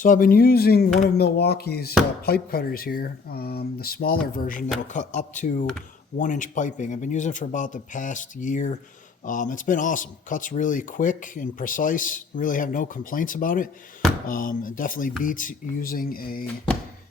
So I've been using one of Milwaukee's pipe cutters here, the smaller version that'll cut up to 1-inch piping. I've been using it for about the past year. It's been awesome. Cuts really quick and precise. Really have no complaints about it. It definitely beats using a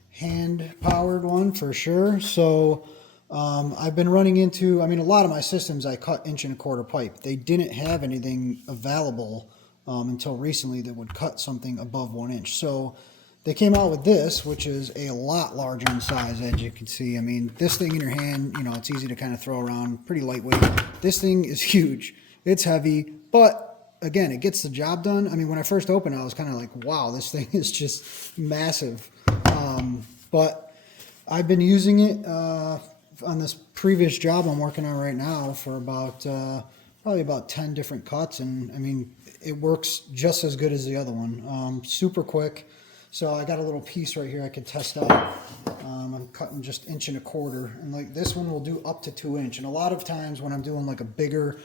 hand-powered one for sure. So I've been running into, a lot of my systems I cut 1.25 inch pipe. They didn't have anything available until recently that would cut something above 1 inch. So they came out with this, which is a lot larger in size, as you can see. This thing in your hand, it's easy to kind of throw around, pretty lightweight. This thing is huge. It's heavy, but again, it gets the job done. When I first opened it, I was kind of like, wow, this thing is just massive. But I've been using it on this previous job I'm working on right now for about probably about 10 different cuts, and it works just as good as the other one. Super quick. So I got a little piece right here I could test out. I'm cutting just 1.25 inch, and like this one will do up to 2 inch. And a lot of times when I'm doing like a bigger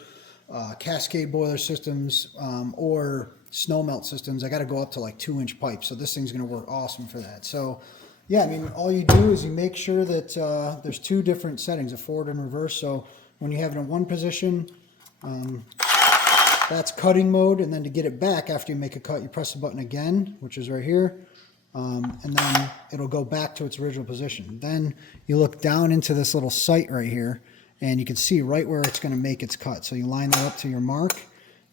cascade boiler systems or snow melt systems, I got to go up to like 2-inch pipes. So this thing's going to work awesome for that. So yeah, all you do is you make sure that there's 2 different settings, a forward and reverse. So when you have it in one position, that's cutting mode, and then to get it back after you make a cut, you press the button again, which is right here, and then it'll go back to its original position. Then you look down into this little sight right here, and you can see right where it's going to make its cut. So you line that up to your mark,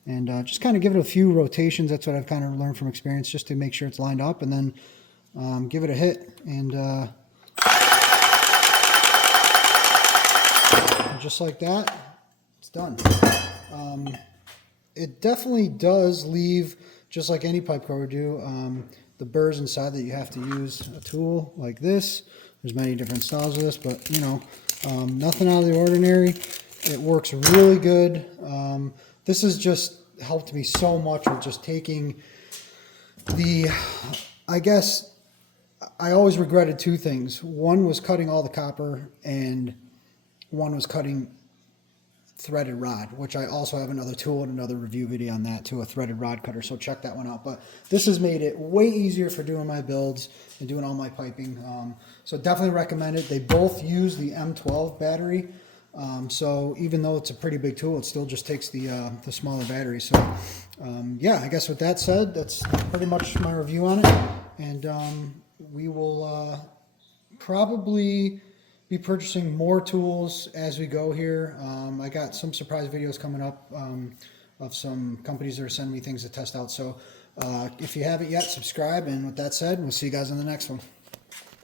and just kind of give it a few rotations. That's what I've kind of learned from experience, just to make sure it's lined up, and then give it a hit, and just like that, it's done. It definitely does leave, just like any pipe cutter would do, the burrs inside that you have to use a tool like this. There's many different styles of this, but nothing out of the ordinary. It works really good. This has just helped me so much with just taking I guess I always regretted 2 things. One was cutting all the copper, and one was cutting threaded rod, which I also have another tool and another review video on that too, a threaded rod cutter, so check that one out. But this has made it way easier for doing my builds and doing all my piping, so definitely recommend it. They both use the M12 battery, so even though it's a pretty big tool, it still just takes the smaller battery. So yeah, I guess with that said, that's pretty much my review on it, and we will probably be purchasing more tools as we go here. I got some surprise videos coming up of some companies that are sending me things to test out. So if you haven't yet, subscribe. And with that said, we'll see you guys in the next one.